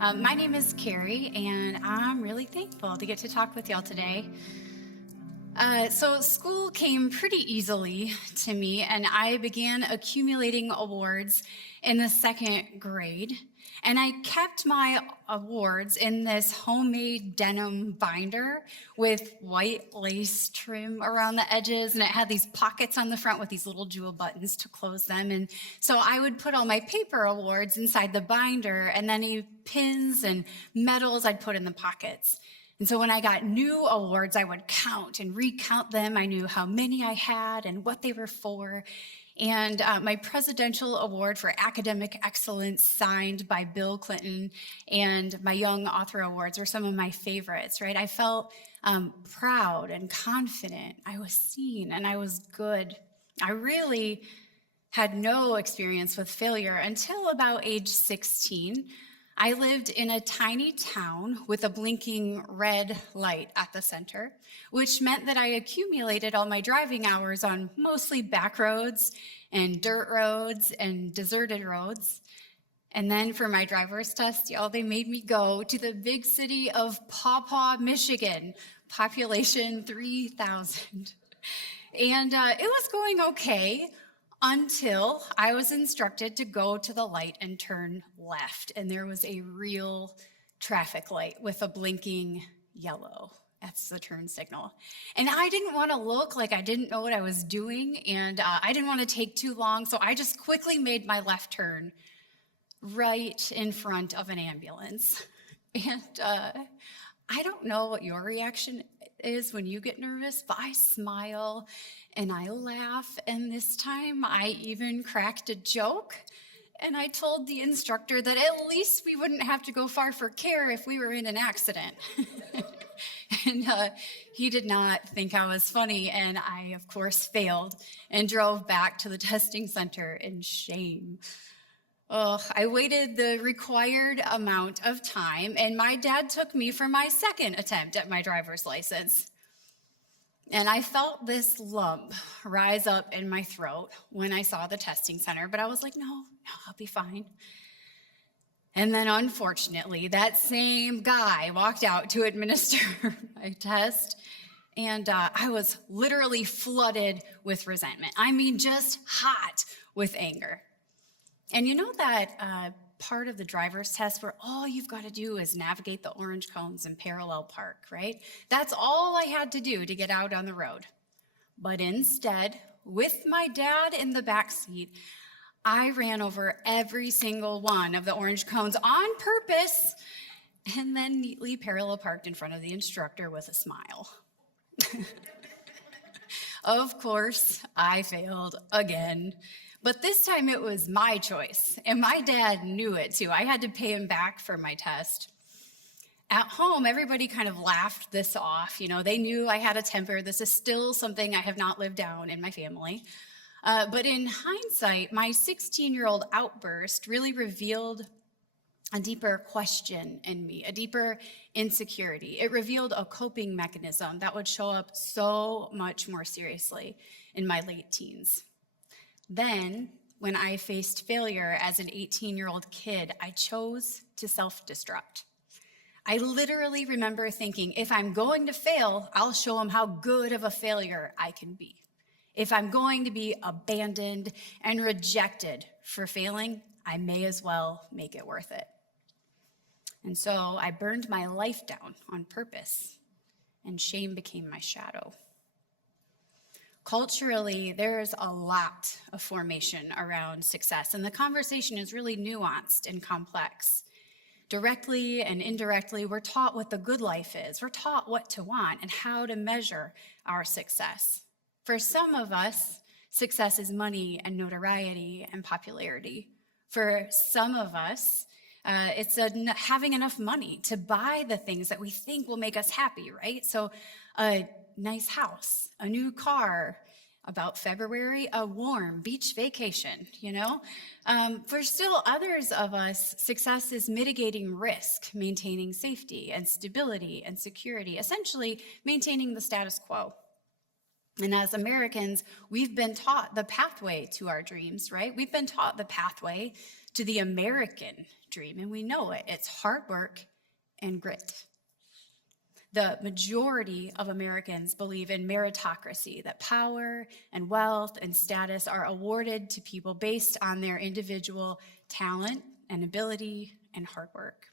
My name is Carrie, and I'm really thankful to get to talk with y'all today. So school came pretty easily to me, and I began accumulating awards in the second grade. And I kept my awards in this homemade denim binder with white lace trim around the edges, and it had these pockets on the front with these little jewel buttons to close them. And so I would put all my paper awards inside the binder, and then any pins and medals I'd put in the pockets. And so when I got new awards, I would count and recount them. I knew how many I had and what they were for. And my presidential award for academic excellence, signed by Bill Clinton, and my young author awards were some of my favorites, right? I felt proud and confident. I was seen and I was good. I really had no experience with failure until about age 16. I lived in a tiny town with a blinking red light at the center, which meant that I accumulated all my driving hours on mostly back roads and dirt roads and deserted roads. And then for my driver's test, y'all, they made me go to the big city of Paw Paw, Michigan, population 3,000. And it was going okay until I was instructed to go to the light and turn left. And there was a real traffic light with a blinking yellow. That's the turn signal. And I didn't want to look like I didn't know what I was doing, and I didn't want to take too long, so I just quickly made my left turn right in front of an ambulance. And I don't know what your reaction is when you get nervous, but I smile and I laugh, and this time I even cracked a joke, and I told the instructor that at least we wouldn't have to go far for care if we were in an accident. And he did not think I was funny, and I, of course, failed and drove back to the testing center in shame. I waited the required amount of time, and my dad took me for my second attempt at my driver's license. And I felt this lump rise up in my throat when I saw the testing center, but I was like, no, I'll be fine. And then, unfortunately, that same guy walked out to administer my test, and I was literally flooded with resentment. I mean, just hot with anger. And you know that part of the driver's test where all you've got to do is navigate the orange cones and parallel park, right? That's all I had to do to get out on the road. But instead, with my dad in the back seat, I ran over every single one of the orange cones on purpose and then neatly parallel parked in front of the instructor with a smile. Of course, I failed again. But this time it was my choice, and my dad knew it too. I had to pay him back for my test. At home, everybody kind of laughed this off. You know, they knew I had a temper. This is still something I have not lived down in my family. But in hindsight, my 16-year-old outburst really revealed a deeper question in me, a deeper insecurity. It revealed a coping mechanism that would show up so much more seriously in my late teens. Then, when I faced failure as an 18-year-old kid, I chose to self-destruct. I literally remember thinking, if I'm going to fail, I'll show them how good of a failure I can be. If I'm going to be abandoned and rejected for failing, I may as well make it worth it. And so I burned my life down on purpose, and shame became my shadow. Culturally, there's a lot of formation around success, and the conversation is really nuanced and complex. Directly and indirectly, we're taught what the good life is. We're taught what to want and how to measure our success. For some of us, success is money and notoriety and popularity. For some of us, it's having enough money to buy the things that we think will make us happy, right? So a nice house, a new car, about February, a warm beach vacation, you know? For still others of us, success is mitigating risk, maintaining safety and stability and security, essentially maintaining the status quo. And as Americans, we've been taught the pathway to our dreams, right? We've been taught the pathway to the American dream, and we know it. It's hard work and grit. The majority of Americans believe in meritocracy, that power and wealth and status are awarded to people based on their individual talent and ability and hard work.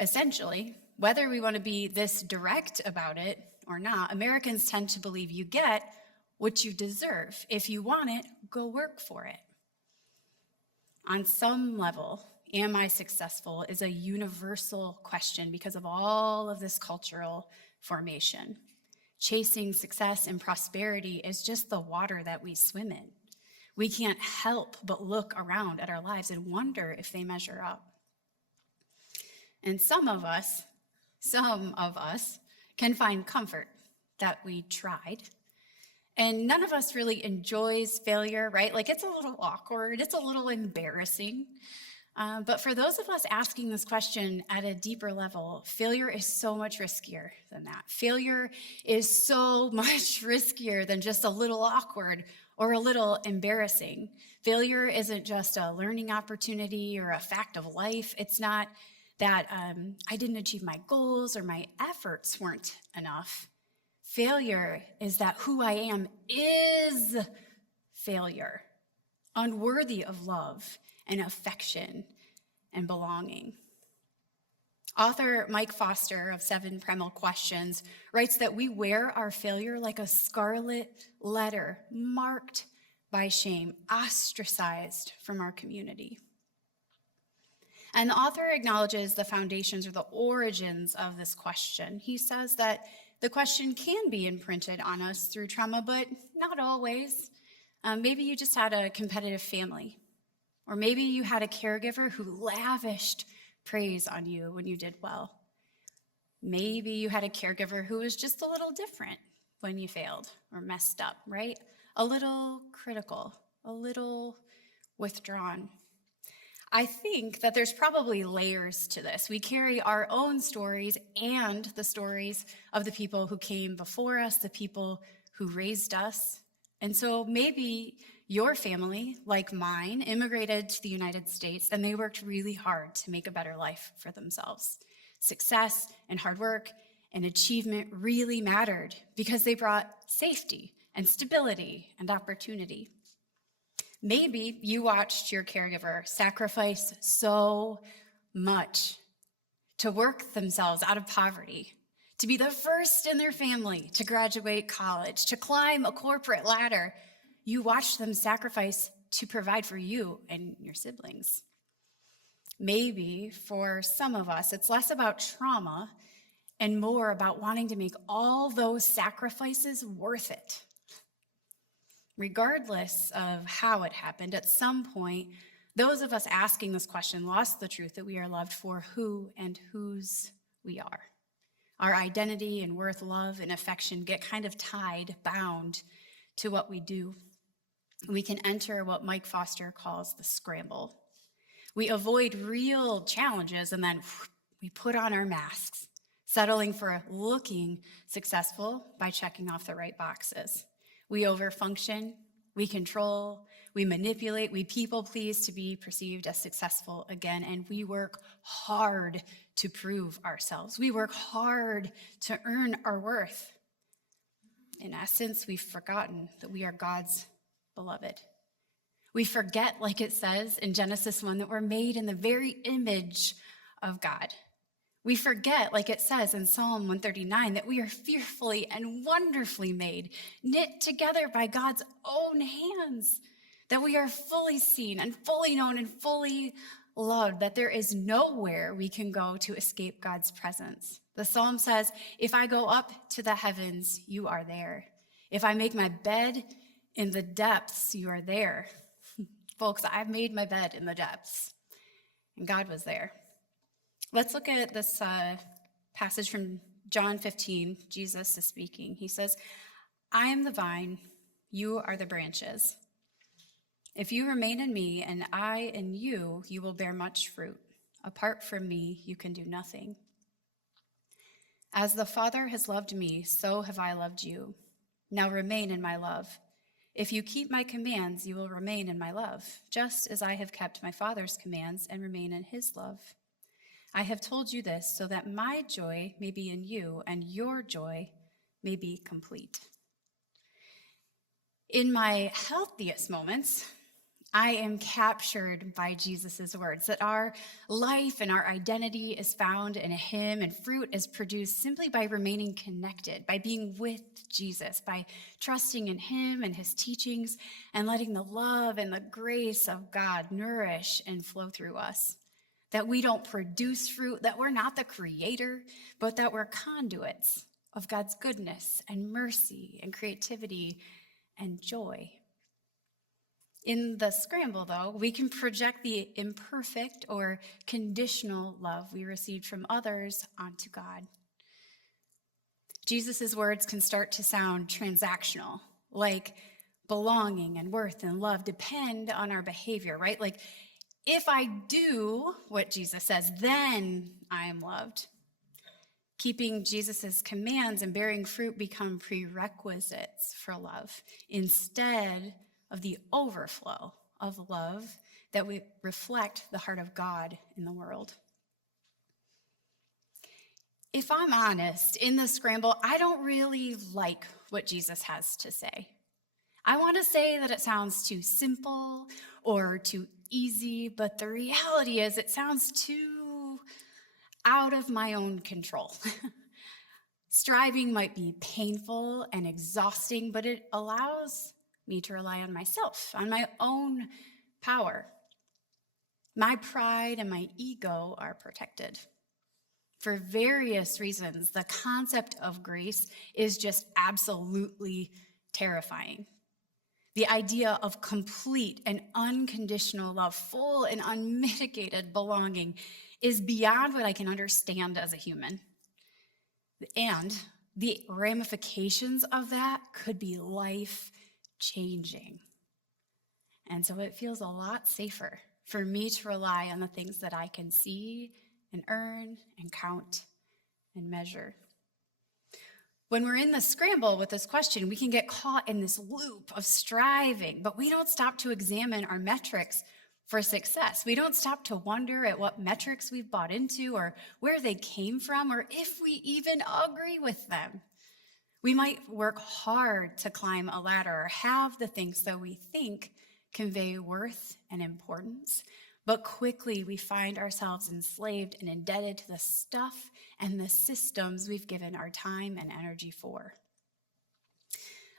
Essentially, whether we want to be this direct about it or not, Americans tend to believe you get what you deserve. If you want it, go work for it. On some level, am I successful is a universal question because of all of this cultural formation. Chasing success and prosperity is just the water that we swim in. We can't help but look around at our lives and wonder if they measure up. And some of us can find comfort that we tried. And none of us really enjoys failure, right? Like, it's a little awkward, it's a little embarrassing. But for those of us asking this question at a deeper level, failure is so much riskier than that. Failure is so much riskier than just a little awkward or a little embarrassing. Failure isn't just a learning opportunity or a fact of life. It's not that I didn't achieve my goals or my efforts weren't enough. Failure is that who I am is failure, unworthy of love and affection and belonging. Author Mike Foster of 7 Primal Questions writes that we wear our failure like a scarlet letter, marked by shame, ostracized from our community. And the author acknowledges the foundations or the origins of this question. He says that the question can be imprinted on us through trauma, but not always. Maybe you just had a competitive family, or maybe you had a caregiver who lavished praise on you when you did well. Maybe you had a caregiver who was just a little different when you failed or messed up, right? A little critical, a little withdrawn. I think that there's probably layers to this. We carry our own stories and the stories of the people who came before us, the people who raised us. And so maybe your family, like mine, immigrated to the United States and they worked really hard to make a better life for themselves. Success and hard work and achievement really mattered because they brought safety and stability and opportunity. Maybe you watched your caregiver sacrifice so much to work themselves out of poverty, to be the first in their family to graduate college, to climb a corporate ladder. You watched them sacrifice to provide for you and your siblings. Maybe for some of us, it's less about trauma and more about wanting to make all those sacrifices worth it. Regardless of how it happened, at some point, those of us asking this question lost the truth that we are loved for who and whose we are. Our identity and worth, love, and affection get kind of tied, bound to what we do. We can enter what Mike Foster calls the scramble. We avoid real challenges and then we put on our masks, settling for looking successful by checking off the right boxes. We overfunction, we control, we manipulate, we people please to be perceived as successful again, and we work hard to prove ourselves. We work hard to earn our worth. In essence, we've forgotten that we are God's beloved. We forget, like it says in Genesis 1, that we're made in the very image of God. We forget, like it says in Psalm 139, that we are fearfully and wonderfully made, knit together by God's own hands, that we are fully seen and fully known and fully loved, that there is nowhere we can go to escape God's presence. The Psalm says, if I go up to the heavens, you are there. If I make my bed in the depths, you are there. Folks, I've made my bed in the depths, and God was there. Let's look at this passage from John 15. Jesus is speaking. He says, I am the vine, you are the branches. If you remain in me and I in you, you will bear much fruit. Apart from me, you can do nothing. As the Father has loved me, so have I loved you. Now remain in my love. If you keep my commands, you will remain in my love, just as I have kept my Father's commands and remain in his love. I have told you this so that my joy may be in you and your joy may be complete. In my healthiest moments, I am captured by Jesus' words that our life and our identity is found in him, and fruit is produced simply by remaining connected, by being with Jesus, by trusting in him and his teachings, and letting the love and the grace of God nourish and flow through us. That we don't produce fruit, that we're not the creator, but that we're conduits of God's goodness and mercy and creativity and joy. In the scramble, though, we can project the imperfect or conditional love we received from others onto God. Jesus' words can start to sound transactional, like belonging and worth and love depend on our behavior, right? Like, if I do what Jesus says, then I am loved. Keeping Jesus' commands and bearing fruit become prerequisites for love instead of the overflow of love that we reflect the heart of God in the world. If I'm honest, in the scramble, I don't really like what Jesus has to say. I want to say that it sounds too simple or too easy, but the reality is it sounds too out of my own control. Striving might be painful and exhausting, but it allows me to rely on myself, on my own power. My pride and my ego are protected. For various reasons, the concept of grace is just absolutely terrifying. The idea of complete and unconditional love, full and unmitigated belonging, is beyond what I can understand as a human. And the ramifications of that could be life-changing. And so it feels a lot safer for me to rely on the things that I can see and earn and count and measure. When we're in the scramble with this question, we can get caught in this loop of striving, but we don't stop to examine our metrics for success. We don't stop to wonder at what metrics we've bought into or where they came from or if we even agree with them. We might work hard to climb a ladder or have the things that we think convey worth and importance, but quickly we find ourselves enslaved and indebted to the stuff and the systems we've given our time and energy for.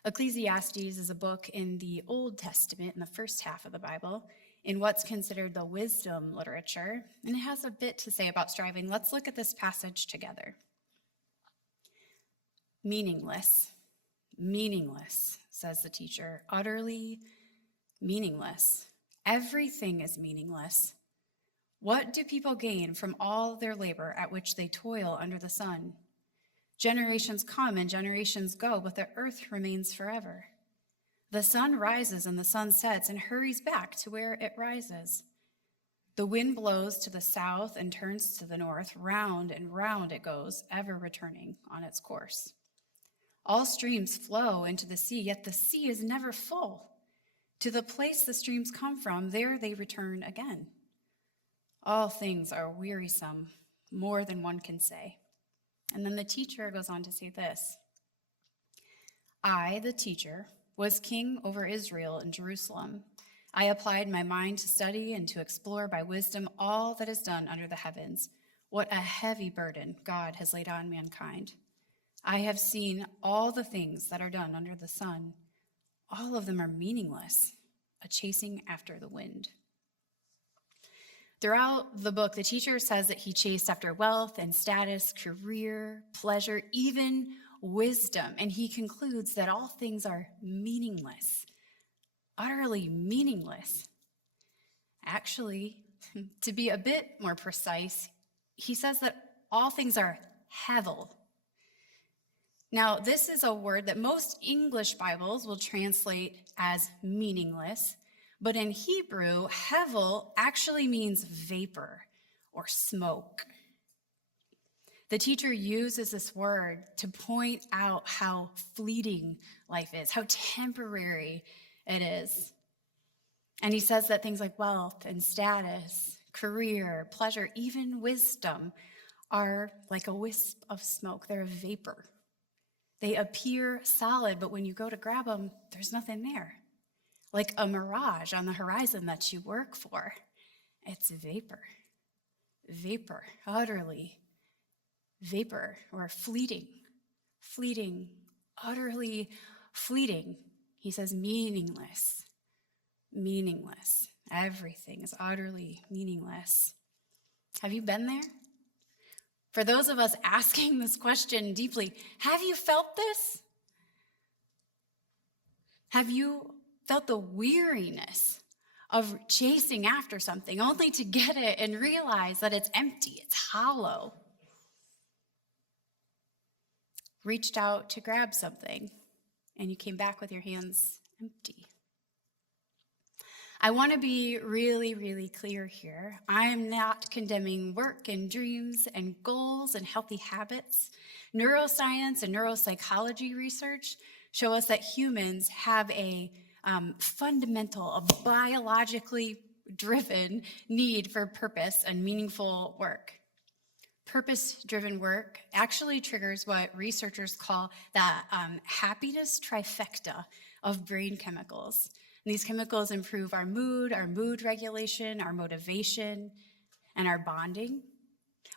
Ecclesiastes is a book in the Old Testament, in the first half of the Bible, in what's considered the wisdom literature, and it has a bit to say about striving. Let's look at this passage together. Meaningless, meaningless, says the teacher, utterly meaningless. Everything is meaningless. What do people gain from all their labor at which they toil under the sun? Generations come and generations go, but the earth remains forever. The sun rises and the sun sets and hurries back to where it rises. The wind blows to the south and turns to the north. Round and round it goes, ever returning on its course. All streams flow into the sea, yet the sea is never full. To the place the streams come from, there they return again. All things are wearisome, more than one can say. And then the teacher goes on to say this. I, the teacher, was king over Israel in Jerusalem. I applied my mind to study and to explore by wisdom all that is done under the heavens. What a heavy burden God has laid on mankind. I have seen all the things that are done under the sun. All of them are meaningless, a chasing after the wind. Throughout the book, the teacher says that he chased after wealth and status, career, pleasure, even wisdom. And he concludes that all things are meaningless, utterly meaningless. Actually, to be a bit more precise, he says that all things are hevel. Now, this is a word that most English Bibles will translate as meaningless, but in Hebrew, hevel actually means vapor or smoke. The teacher uses this word to point out how fleeting life is, how temporary it is. And he says that things like wealth and status, career, pleasure, even wisdom are like a wisp of smoke. They're a vapor. They appear solid, but when you go to grab them, there's nothing there. Like a mirage on the horizon that you work for. It's vapor. Vapor, utterly vapor or fleeting, utterly fleeting. He says meaningless. Everything is utterly meaningless. Have you been there? For those of us asking this question deeply, have you felt this? Have you felt the weariness of chasing after something only to get it and realize that it's empty, it's hollow? Reached out to grab something and you came back with your hands empty. I want to be really, really clear here. I am not condemning work and dreams and goals and healthy habits. Neuroscience and neuropsychology research show us that humans have a fundamental, a biologically driven need for purpose and meaningful work. Purpose-driven work actually triggers what researchers call the happiness trifecta of brain chemicals. And these chemicals improve our mood regulation, our motivation, and our bonding.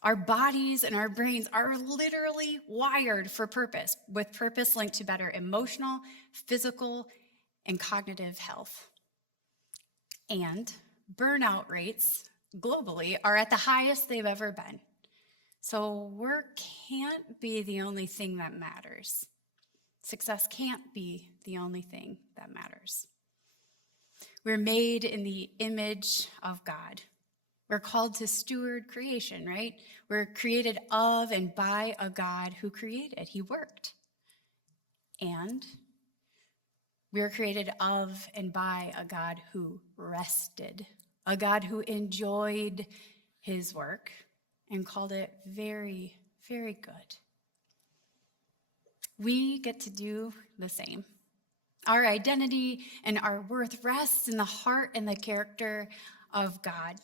Our bodies and our brains are literally wired for purpose, with purpose linked to better emotional, physical, and cognitive health. And burnout rates globally are at the highest they've ever been. So work can't be the only thing that matters. Success can't be the only thing that matters. We're made in the image of God. We're called to steward creation, right? We're created of and by a God who created. He worked. And we're created of and by a God who rested, a God who enjoyed his work and called it very, very good. We get to do the same. Our identity and our worth rests in the heart and the character of God.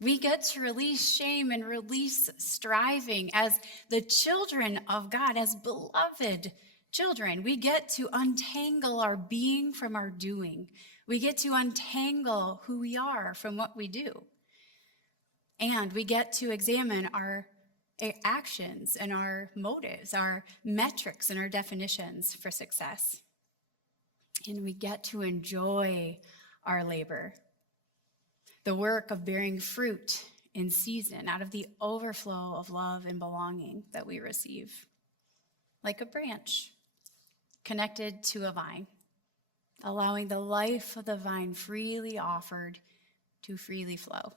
We get to release shame and release striving as the children of God, as beloved children. We get to untangle our being from our doing. We get to untangle who we are from what we do. And we get to examine our actions and our motives, our metrics and our definitions for success. And we get to enjoy our labor, the work of bearing fruit in season out of the overflow of love and belonging that we receive, like a branch connected to a vine, allowing the life of the vine freely offered to freely flow.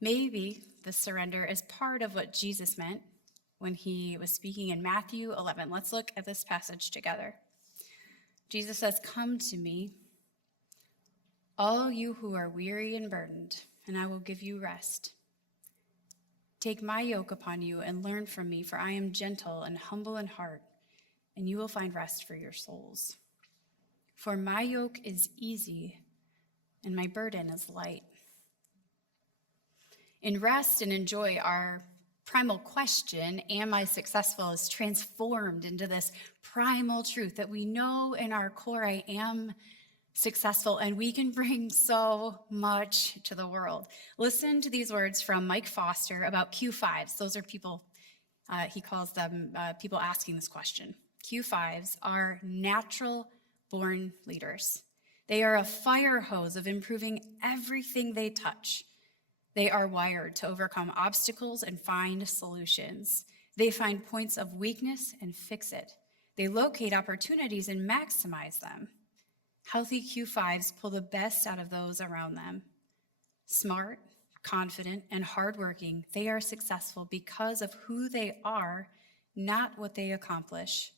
Maybe the surrender is part of what Jesus meant when he was speaking in Matthew 11. Let's look at this passage together. Jesus says, "Come to me, all you who are weary and burdened, and I will give you rest. Take my yoke upon you and learn from me, for I am gentle and humble in heart, and you will find rest for your souls. For my yoke is easy and my burden is light." In rest and in joy, our primal question, am I successful, is transformed into this primal truth that we know in our core, I am successful, and we can bring so much to the world. Listen to these words from Mike Foster about Q5s. Those are people, he calls them people asking this question. Q5s are natural-born leaders. They are a fire hose of improving everything they touch. They are wired to overcome obstacles and find solutions. They find points of weakness and fix it. They locate opportunities and maximize them. Healthy Q5s pull the best out of those around them. Smart, confident, and hardworking, they are successful because of who they are, not what they accomplish.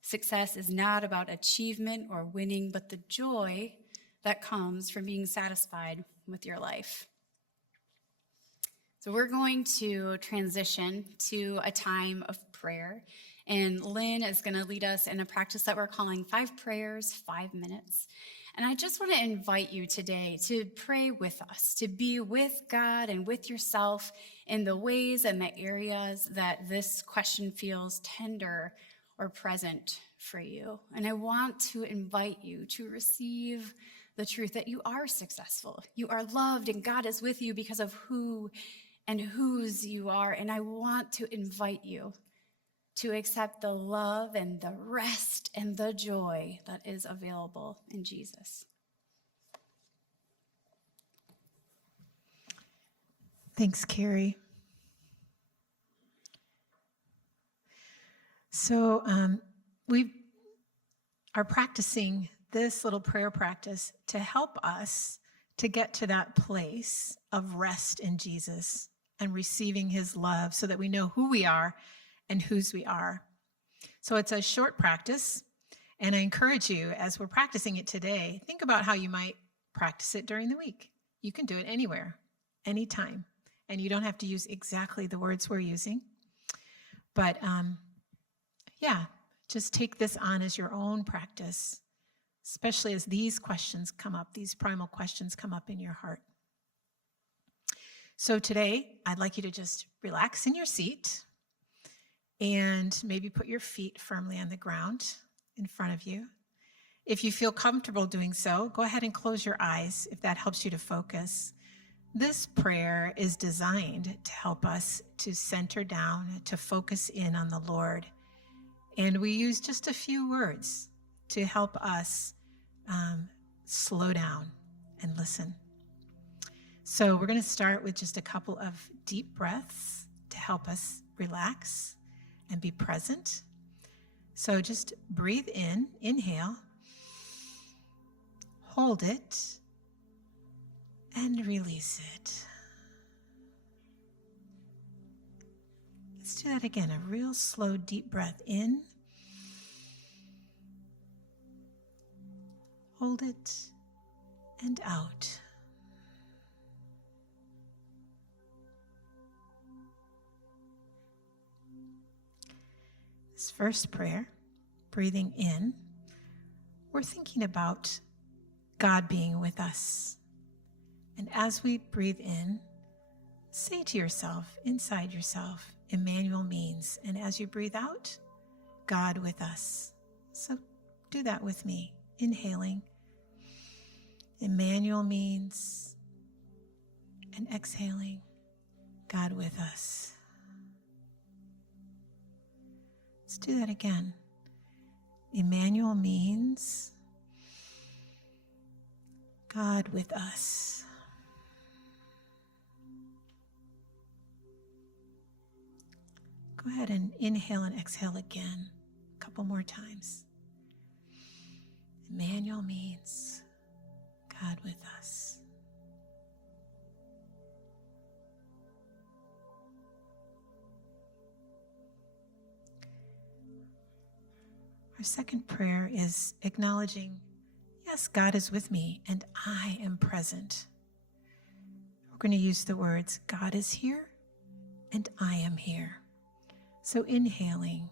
Success is not about achievement or winning, but the joy that comes from being satisfied with your life. So we're going to transition to a time of prayer. And Lynn is going to lead us in a practice that we're calling 5 prayers, 5 minutes. And I just want to invite you today to pray with us, to be with God and with yourself in the ways and the areas that this question feels tender or present for you. And I want to invite you to receive the truth that you are successful. You are loved and God is with you because of who and whose you are. And I want to invite you to accept the love and the rest and the joy that is available in Jesus. Thanks, Carrie. So we are practicing this little prayer practice to help us to get to that place of rest in Jesus and receiving his love so that we know who we are and whose we are. So it's a short practice, and I encourage you, as we're practicing it today, think about how you might practice it during the week. You can do it anywhere, anytime, and you don't have to use exactly the words we're using. But just take this on as your own practice, especially as these questions come up, these primal questions come up in your heart. So today, I'd like you to just relax in your seat and maybe put your feet firmly on the ground in front of you. If you feel comfortable doing so, go ahead and close your eyes if that helps you to focus. This prayer is designed to help us to center down, to focus in on the Lord. And we use just a few words to help us slow down and listen. So we're going to start with just a couple of deep breaths to help us relax and be present. So just breathe in, inhale, hold it, and release it. Let's do that again, a real slow, deep breath in, hold it, and out. This first prayer, breathing in, we're thinking about God being with us. And as we breathe in, say to yourself, inside yourself, Emmanuel means. And as you breathe out, God with us. So do that with me. Inhaling, Emmanuel means. And exhaling, God with us. Let's do that again. Emmanuel means God with us. Go ahead and inhale and exhale again, a couple more times. Emmanuel means God with us. Our second prayer is acknowledging, yes, God is with me and I am present. We're going to use the words, God is here and I am here. So inhaling,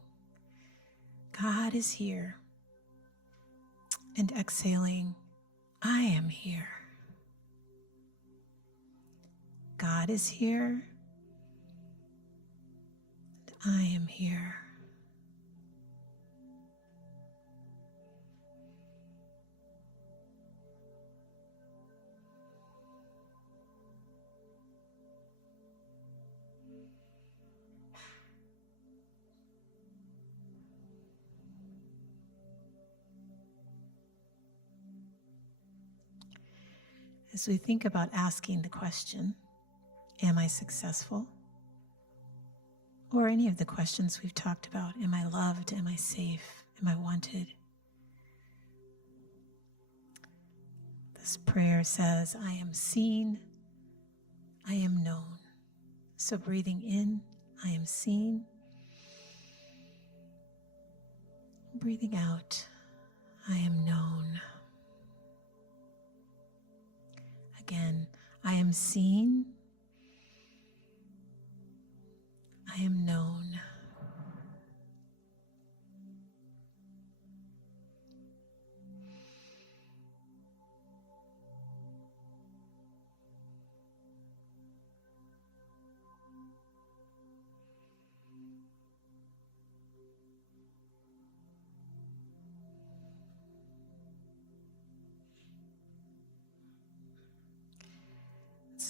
God is here, and exhaling, I am here. God is here, and I am here. As we think about asking the question, am I successful? Or any of the questions we've talked about, am I loved? Am I safe? Am I wanted? This prayer says, I am seen, I am known. So breathing in, I am seen. Breathing out, I am known. Again, I am seen,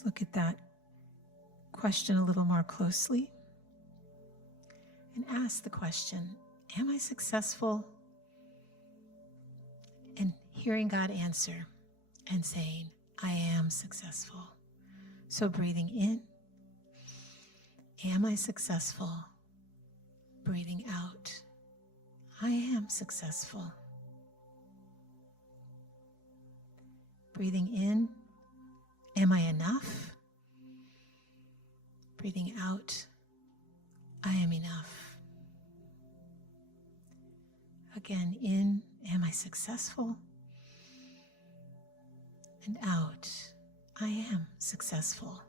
Let's look at that question a little more closely and ask the question, am I successful? And hearing God answer and saying, I am successful. So breathing in, am I successful? Breathing out, I am successful. Breathing in, am I enough? Breathing out, I am enough. Again, in, am I successful? And out, I am successful.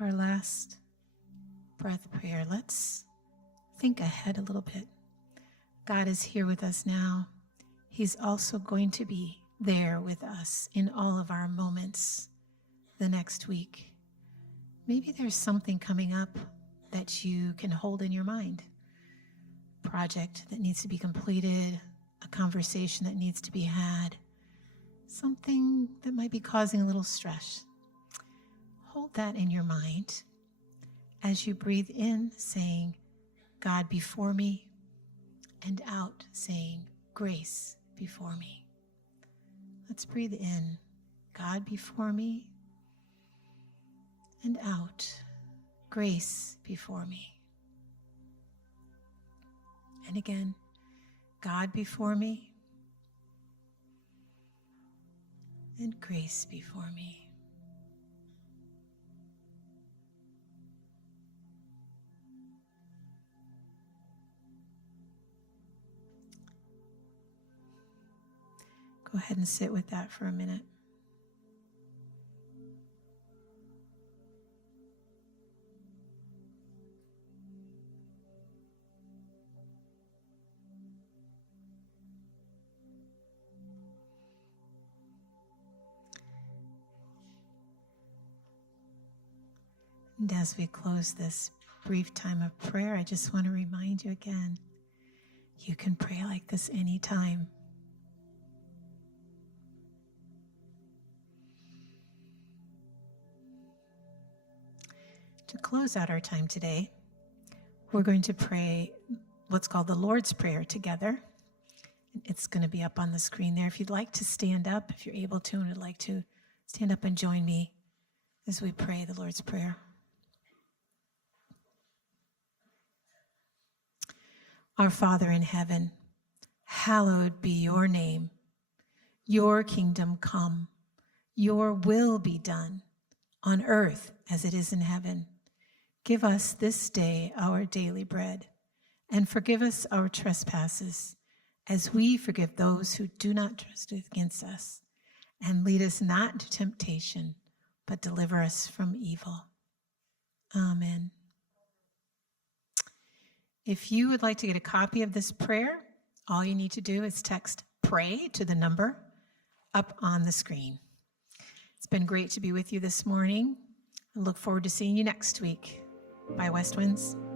Our last breath prayer, let's think ahead a little bit. God is here with us now. He's also going to be there with us in all of our moments the next week. Maybe there's something coming up that you can hold in your mind. A project that needs to be completed, a conversation that needs to be had, something that might be causing a little stress. Hold that in your mind as you breathe in, saying, God before me, and out, saying, grace before me. Let's breathe in, God before me, and out, grace before me. And again, God before me, and grace before me. Go ahead and sit with that for a minute. And as we close this brief time of prayer, I just want to remind you again, you can pray like this anytime. To close out our time today, we're going to pray what's called the Lord's Prayer together. It's going to be up on the screen there. If you'd like to stand up, if you're able to, and would like to stand up and join me as we pray the Lord's Prayer. Our Father in heaven, hallowed be your name. Your kingdom come. Your will be done on earth as it is in heaven. Give us this day our daily bread, and forgive us our trespasses, as we forgive those who do not trespass against us. And lead us not into temptation, but deliver us from evil. Amen. If you would like to get a copy of this prayer, all you need to do is text PRAY to the number up on the screen. It's been great to be with you this morning. I look forward to seeing you next week. Bye, Westwinds.